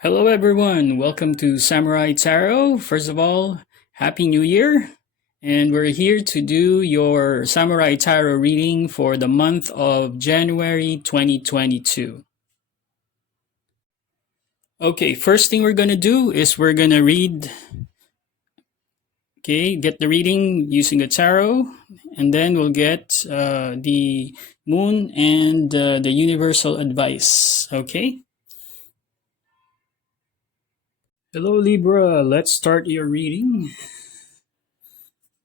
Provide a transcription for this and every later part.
Hello, everyone. Welcome to Samurai Tarot. First of all, Happy New Year. And we're here to do your Samurai Tarot reading for the month of January 2022. Okay, first thing we're going to do is we're going to read, get the reading using the tarot, and then we'll get the moon and the universal advice. Okay? Hello, Libra. Let's start your reading.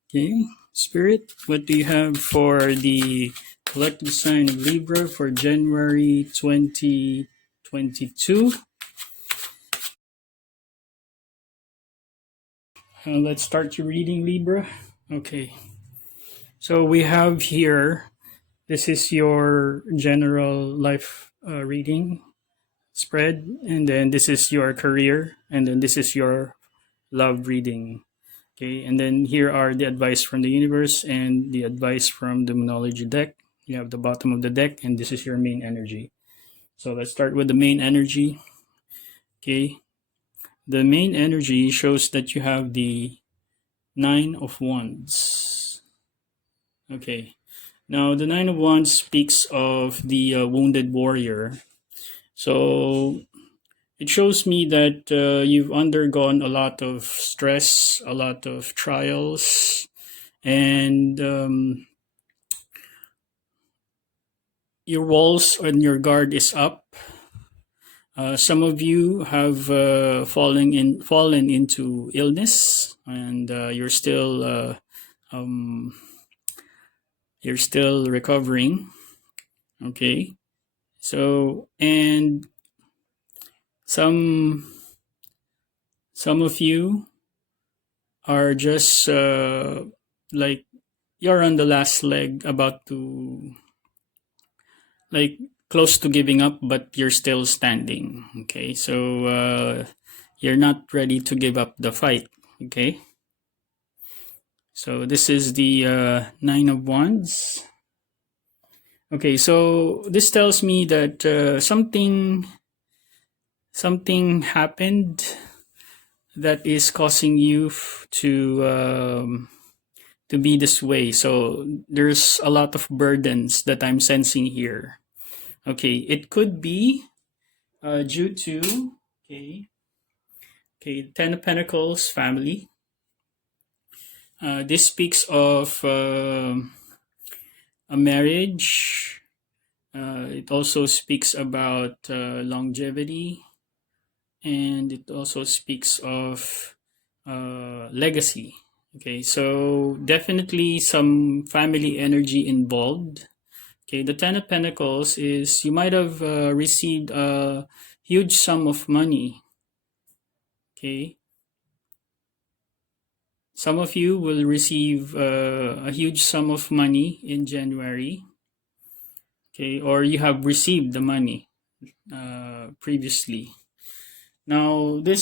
Okay, Spirit, what do you have for the collective sign of Libra for January 2022? Let's start your reading, Libra. Okay, so we have here, this is your general life reading spread, and then this is your career, and then this is your love reading. Okay, and then here are the advice from the universe and the advice from the Moonology deck. You have the bottom of the deck, and this is your main energy. So let's start with the main energy. Okay, the main energy shows that you have the Nine of Wands. Okay, now the Nine of Wands speaks of the wounded warrior. So it shows me that you've undergone a lot of stress, a lot of trials, and your walls and your guard is up. Some of you have fallen into illness, and you're still recovering. Okay, so and some of you are just like you're on the last leg, about to close to giving up, but you're still standing. Okay, so you're not ready to give up the fight. Okay, so this is the Nine of Wands. Okay, so this tells me that something happened that is causing you to be this way. So there's a lot of burdens that I'm sensing here. Okay, it could be due to Ten of Pentacles family. This speaks of a marriage. It also speaks about longevity, and it also speaks of legacy. Okay, so definitely some family energy involved. Okay, the Ten of Pentacles is you might have received a huge sum of money. Okay, some of you will receive a huge sum of money in January. Okay, or you have received the money previously. Now the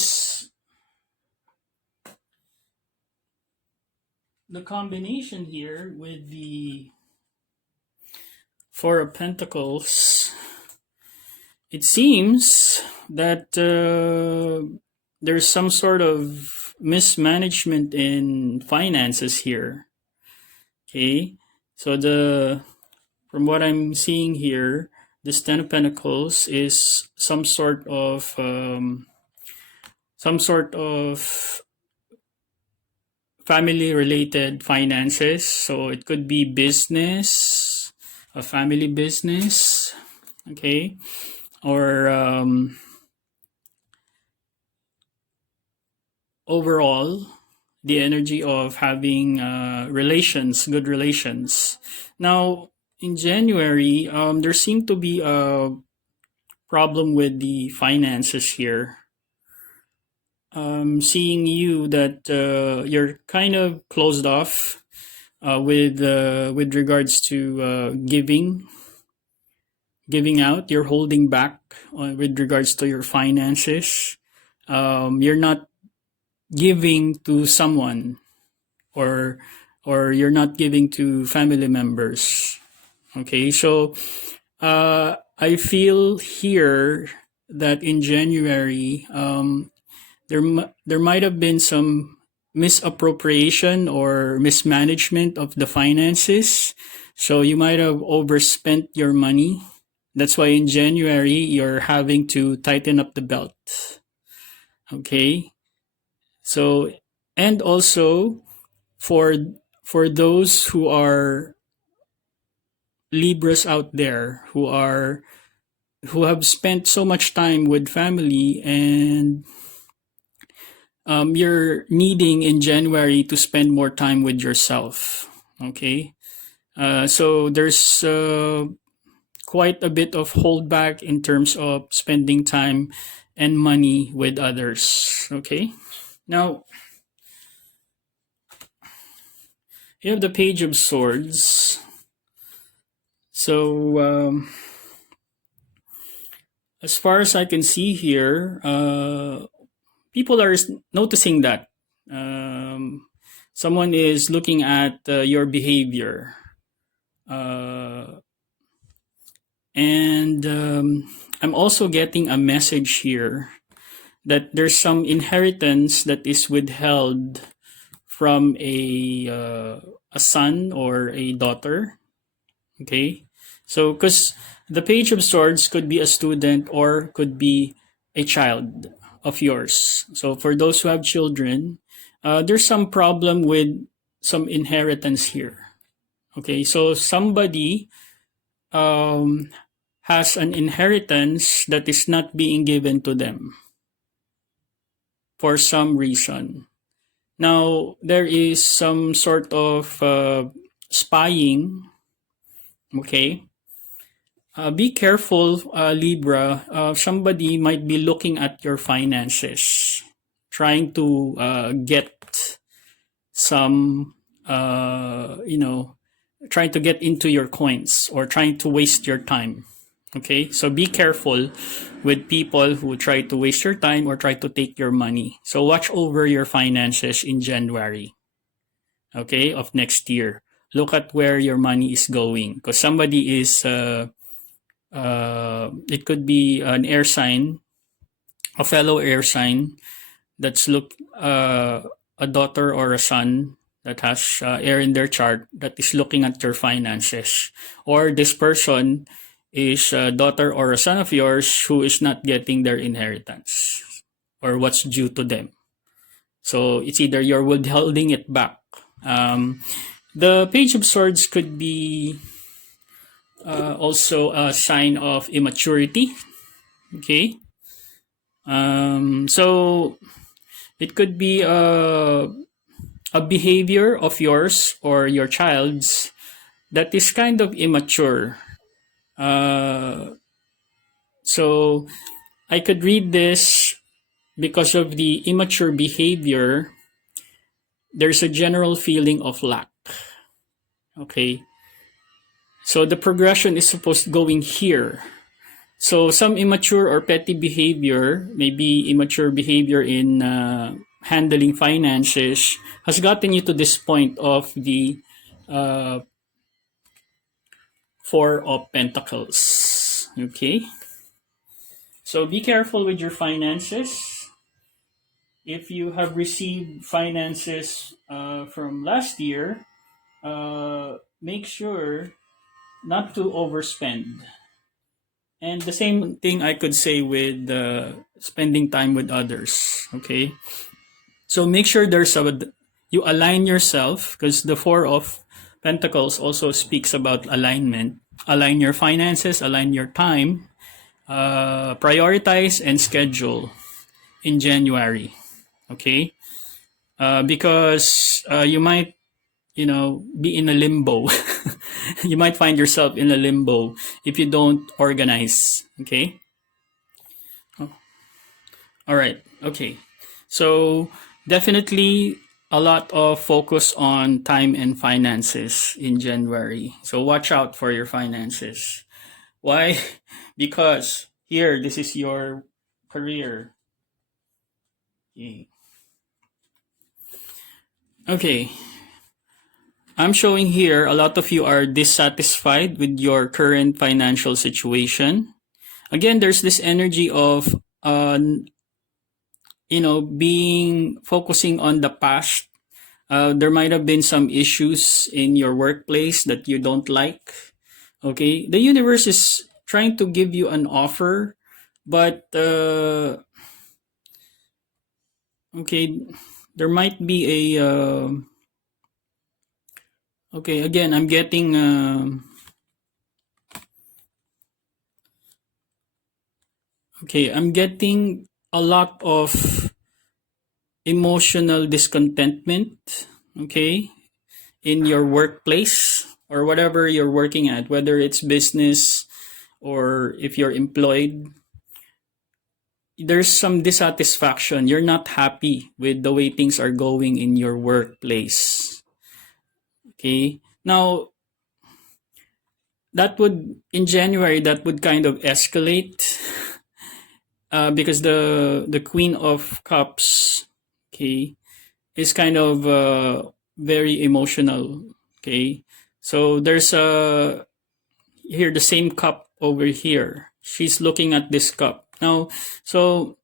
combination here with the Four of Pentacles, it seems that there's some sort of mismanagement in finances here. Okay, so from what I'm seeing here, this Ten of Pentacles is some sort of family related finances. So it could be business, a family business, okay, or overall the energy of having good relations. Now in January, there seemed to be a problem with the finances here. Seeing you that you're kind of closed off with regards to giving out. You're holding back with regards to your finances. You're not giving to someone, or you're not giving to family members. Okay, so I feel here that in January, there might have been some misappropriation or mismanagement of the finances. So you might have overspent your money. That's why in January you're having to tighten up the belt. Okay. So, and also for those who are Libras out there who have spent so much time with family, and you're needing in January to spend more time with yourself. Okay. So there's quite a bit of holdback in terms of spending time and money with others. Okay. Now, you have the Page of Swords. So, as far as I can see here, people are noticing that someone is looking at your behavior. And I'm also getting a message here that there's some inheritance that is withheld from a son or a daughter. Okay, so because the Page of Swords could be a student or could be a child of yours. So for those who have children, there's some problem with some inheritance here. Okay, so somebody has an inheritance that is not being given to them for some reason. Now, there is some sort of spying. Okay. Be careful, Libra. Somebody might be looking at your finances, trying to get some, trying to get into your coins or trying to waste your time. Okay, so be careful with people who try to waste your time or try to take your money. So watch over your finances in January, okay, of next year. Look at where your money is going, because somebody is, it could be an air sign, a fellow air sign that's a daughter or a son that has air in their chart that is looking at your finances, or this person is a daughter or a son of yours who is not getting their inheritance or what's due to them. So it's either you're withholding it back. The Page of Swords could be also a sign of immaturity. Okay. So it could be a behavior of yours or your child's that is kind of immature. So I could read this because of the immature behavior. There's a general feeling of lack. Okay. So the progression is supposed going here. So some immature or petty behavior, maybe immature behavior in handling finances, has gotten you to this point of the Four of Pentacles. Okay. So be careful with your finances. If you have received finances from last year, make sure not to overspend. And the same thing I could say with spending time with others. Okay. So make sure you align yourself, because the Four of Pentacles also speaks about alignment. Align your finances, align your time, prioritize and schedule in January. Okay. Because you might, be in a limbo. You might find yourself in a limbo if you don't organize. Okay. All right. Okay. So definitely a lot of focus on time and finances in January. So watch out for your finances. Why? Because here, this is your career. Okay. I'm showing here a lot of you are dissatisfied with your current financial situation. again, there's this energy of being focusing on the past. There might have been some issues in your workplace that you don't like. Okay, the universe is trying to give you an offer, but okay, there might be a okay. Again, I'm getting okay. I'm getting a lot of emotional discontentment. Okay, in your workplace or whatever you're working at, whether it's business or if you're employed, there's some dissatisfaction. You're not happy with the way things are going in your workplace. Okay. Now, that would, in January, that would kind of escalate because the Queen of Cups, okay, is kind of very emotional. Okay. So there's a here the same cup over here. She's looking at this cup now. So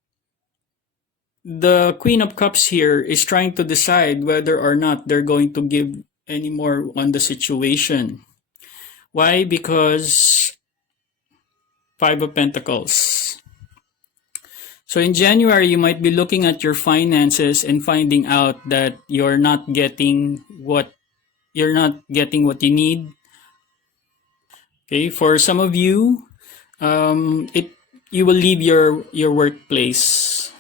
the Queen of Cups here is trying to decide whether or not they're going to give any more on the situation. Why? Because Five of Pentacles. So in January, you might be looking at your finances and finding out that you're not getting what you need. Okay, for some of you, it you will leave your workplace.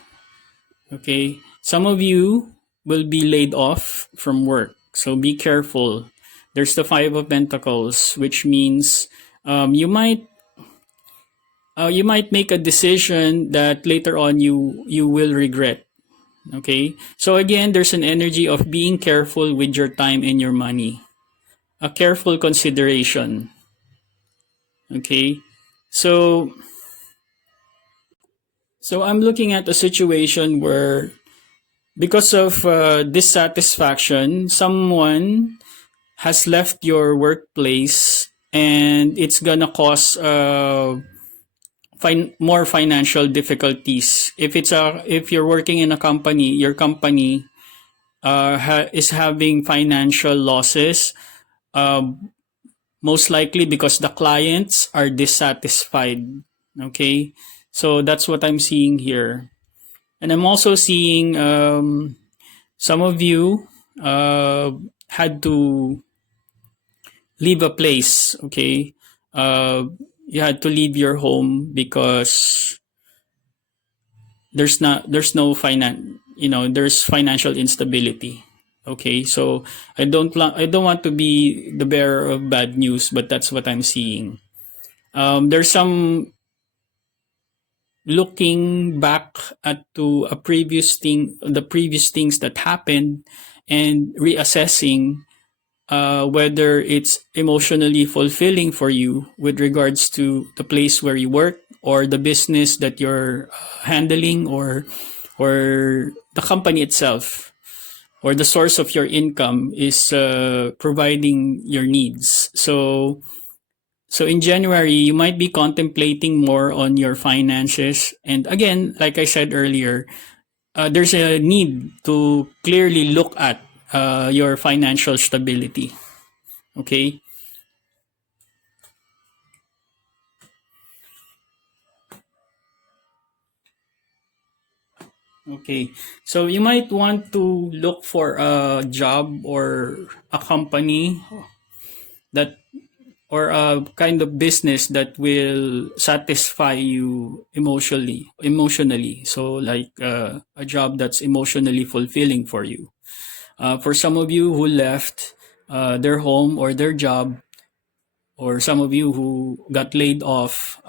Okay, some of you will be laid off from work, so be careful. There's the Five of Pentacles, which means you might make a decision that later on you will regret. Okay, so again, there's an energy of being careful with your time and your money, a careful consideration. Okay, so I'm looking at a situation where because of dissatisfaction, someone has left your workplace and it's gonna cause more financial difficulties. If you're working in a company, your company is having financial losses, uh, most likely because the clients are dissatisfied. Okay, so that's what I'm seeing here, and I'm also seeing some of you had to leave a place. Okay, uh, you had to leave your home because there's financial instability. Okay, so I don't want to be the bearer of bad news, but that's what I'm seeing. There's some looking back at to a previous thing the previous things that happened and reassessing whether it's emotionally fulfilling for you with regards to the place where you work or the business that you're handling, or the company itself, or the source of your income is providing your needs. So in January, you might be contemplating more on your finances. And again, like I said earlier, there's a need to clearly look at your financial stability. Okay. Okay. So you might want to look for a job or a company that or a kind of business that will satisfy you emotionally, so like a job that's emotionally fulfilling for you. For some of you who left their home or their job, or some of you who got laid off,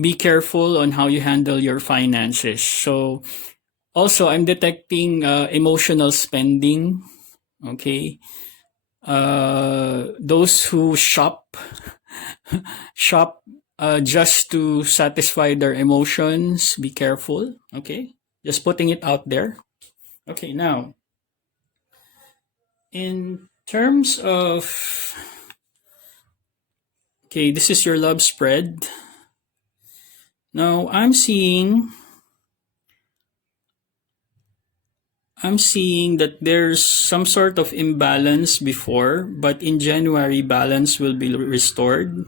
be careful on how you handle your finances. So also I'm detecting emotional spending. Okay, those who shop just to satisfy their emotions, be careful. Okay, just putting it out there. Okay, now in terms of Okay, this is your love spread. Now I'm seeing that there's some sort of imbalance before, but in January balance will be restored.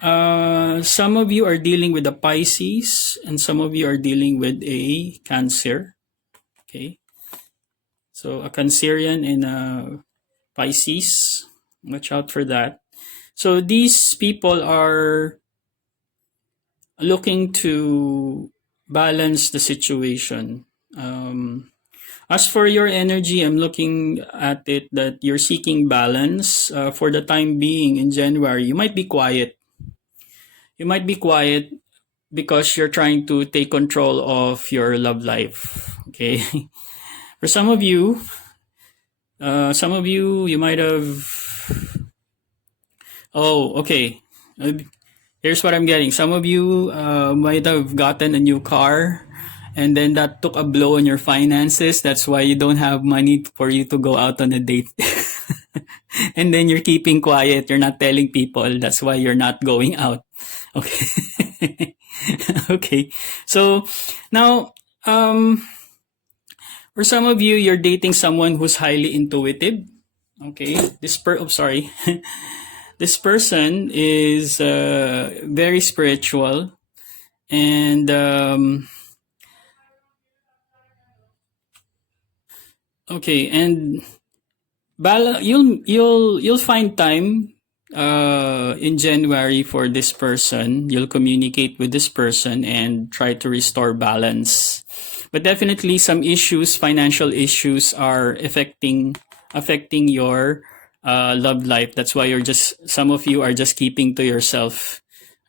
Some of you are dealing with a Pisces and some of you are dealing with a Cancer. Okay, so a Cancerian and a Pisces. Watch out for that. So these people are looking to balance the situation. As for your energy, I'm looking at it that you're seeking balance for the time being in January. You might be quiet. You might be quiet because you're trying to take control of your love life. Okay. For some of you, you might have. Oh, okay. Here's what I'm getting. Some of you might have gotten a new car, and then that took a blow on your finances. That's why you don't have money for you to go out on a date. And then you're keeping quiet. You're not telling people. That's why you're not going out. Okay. Okay. So now, for some of you, you're dating someone who's highly intuitive. Okay. Sorry. This person is very spiritual, and okay, and you'll find time in January for this person. You'll communicate with this person and try to restore balance. But definitely some issues, financial issues are affecting your love life. That's why some of you are just keeping to yourself.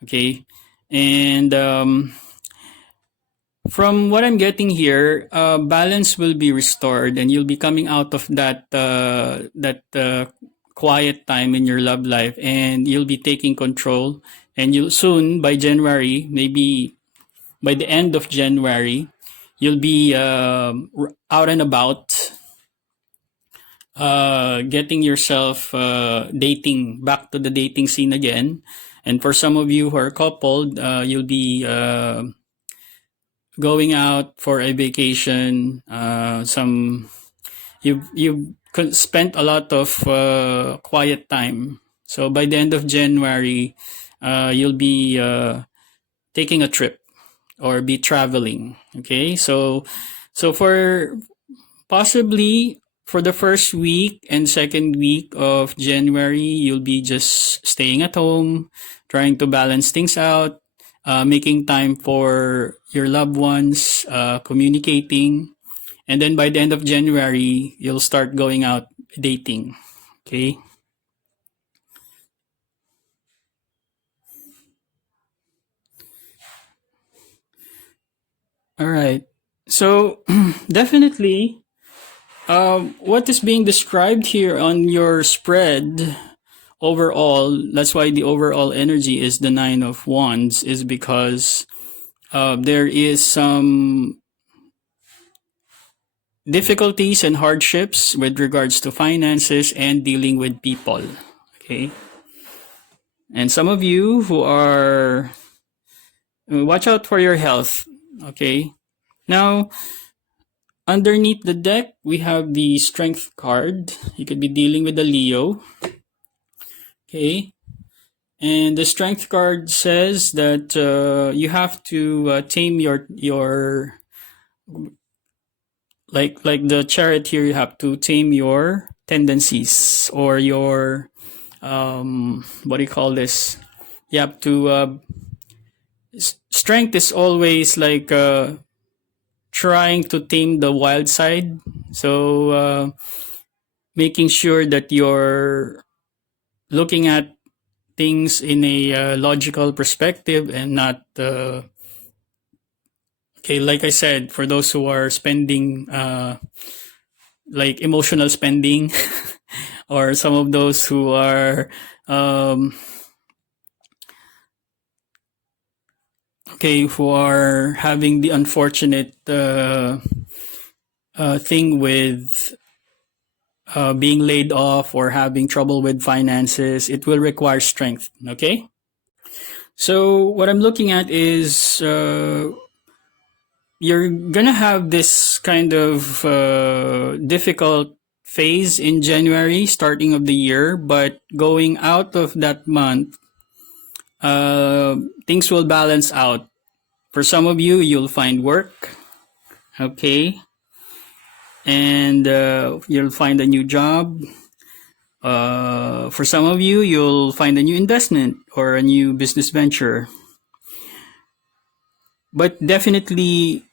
Okay. And from what I'm getting here, balance will be restored, and you'll be coming out of that quiet time in your love life, and you'll be taking control. And you'll soon, by January, maybe by the end of January, you'll be out and about, getting yourself dating, back to the dating scene again. And for some of you who are coupled, you'll be going out for a vacation. You've spent a lot of quiet time. So by the end of January, you'll be taking a trip or be traveling. Okay, so for possibly for the first week and second week of January, you'll be just staying at home, trying to balance things out, making time for your loved ones, communicating. And then by the end of January, you'll start going out dating. Okay. All right. So definitely, what is being described here on your spread overall, that's why the overall energy is the Nine of Wands, is because there is some difficulties and hardships with regards to finances and dealing with people. Okay. And some of you who are, watch out for your health. Okay. Now, underneath the deck, we have the Strength card. You could be dealing with a Leo. Okay. And the Strength card says that you have to tame your like the Chariot here. You have to tame your tendencies, or your what do you call this? You have to strength is always like trying to tame the wild side. So making sure that you're looking at things in a logical perspective and not okay, like I said, for those who are spending like emotional spending, or some of those who are okay, who are having the unfortunate thing with being laid off or having trouble with finances, it will require strength. Okay. So what I'm looking at is you're gonna have this kind of difficult phase in January, starting of the year, but going out of that month, things will balance out. For some of you, you'll find work, okay, and you'll find a new job. For some of you, you'll find a new investment or a new business venture. But definitely,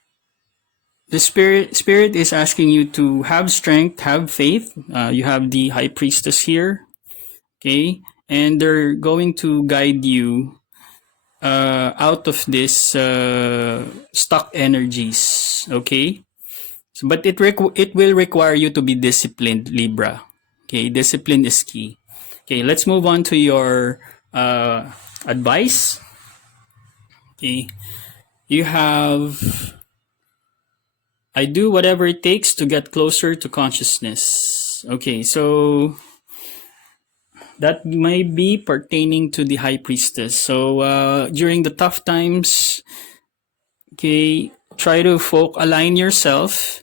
the spirit is asking you to have strength, have faith. You have the high priestess here, okay, and they're going to guide you out of this stuck energies, okay. So, but it will require you to be disciplined, Libra. Okay, discipline is key. Okay, let's move on to your advice. Okay, you have, I do whatever it takes to get closer to consciousness. Okay, so that may be pertaining to the high priestess. So during the tough times, okay, try to align yourself.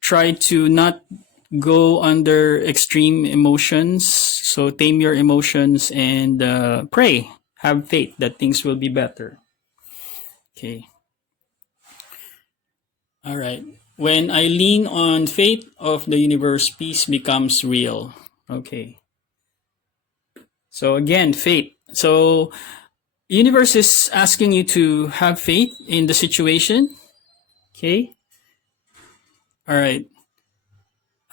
Try to not go under extreme emotions. So tame your emotions and pray. Have faith that things will be better. Okay. All right. When I lean on faith of the universe, peace becomes real. Okay. So again, faith. So universe is asking you to have faith in the situation. Okay. All right.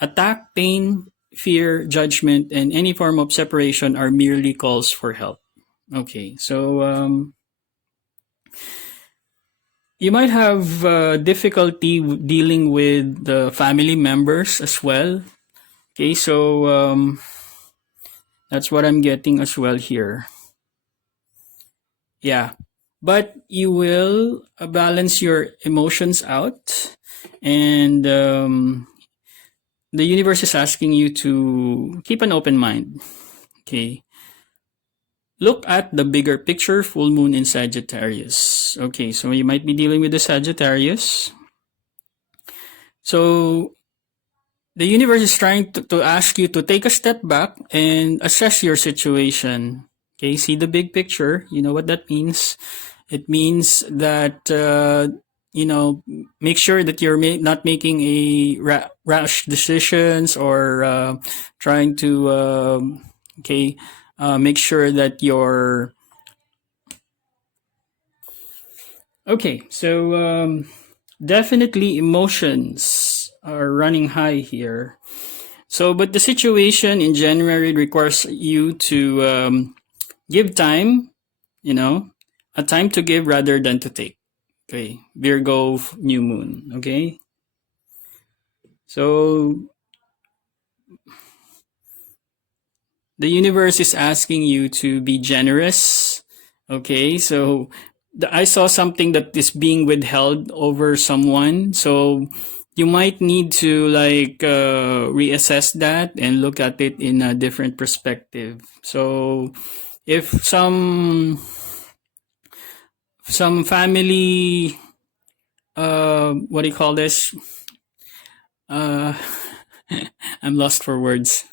Attack, pain, fear, judgment, and any form of separation are merely calls for help. Okay, so you might have difficulty dealing with the family members as well. Okay, so that's what I'm getting as well here. Yeah, but you will balance your emotions out, and the universe is asking you to keep an open mind. Okay. Look at the bigger picture, full moon in Sagittarius. Okay, so you might be dealing with the Sagittarius. So the universe is trying to ask you to take a step back and assess your situation. Okay, see the big picture. You know what that means? It means that, make sure that you're not making a rash decisions or trying to, make sure that you're okay. So definitely emotions are running high here. So, but the situation in January requires you to give time, a time to give rather than to take. Okay, Virgo new moon. Okay, so the universe is asking you to be generous. Okay, so I saw something that is being withheld over someone. So you might need to reassess that and look at it in a different perspective. So if some family, what do you call this? I'm lost for words.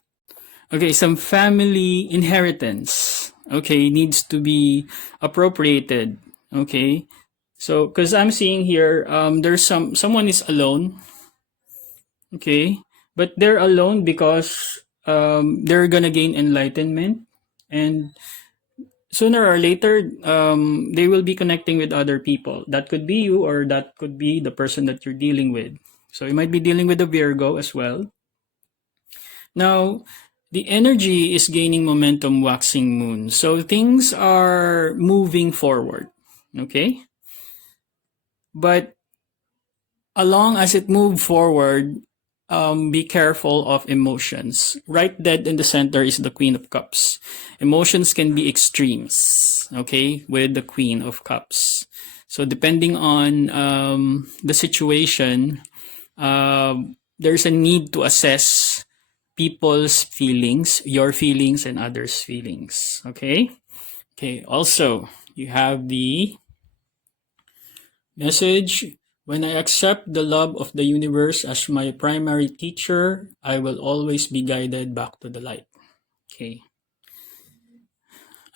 Okay, some family inheritance, okay, needs to be appropriated. Okay, so because I'm seeing here, there's someone is alone. Okay, but they're alone because they're gonna gain enlightenment, and sooner or later, they will be connecting with other people. That could be you, or that could be the person that you're dealing with. So you might be dealing with a Virgo as well. Now, the energy is gaining momentum, waxing moon. So things are moving forward. Okay? But along as it moves forward, be careful of emotions. Right dead in the center is the Queen of Cups. Emotions can be extremes, okay, with the Queen of Cups. So depending on the situation, there's a need to assess people's feelings, your feelings and others' feelings. Okay? Okay, also, you have the message. When I accept the love of the universe as my primary teacher, I will always be guided back to the light. Okay.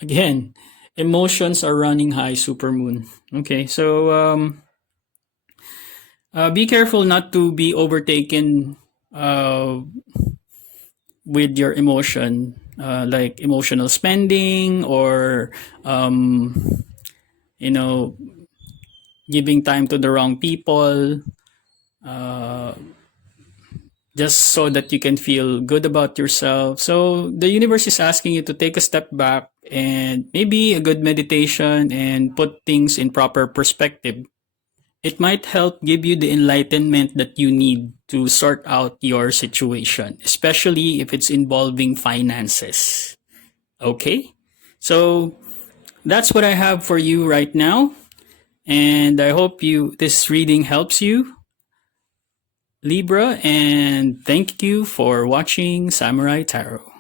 Again, emotions are running high, supermoon. Okay, so be careful not to be overtaken with your emotion, like emotional spending or, you know, giving time to the wrong people, just so that you can feel good about yourself. So the universe is asking you to take a step back and maybe a good meditation and put things in proper perspective. It might help give you the enlightenment that you need to sort out your situation, especially if it's involving finances. Okay? So that's what I have for you right now. And I hope this reading helps you, Libra, and thank you for watching Samurai Tarot.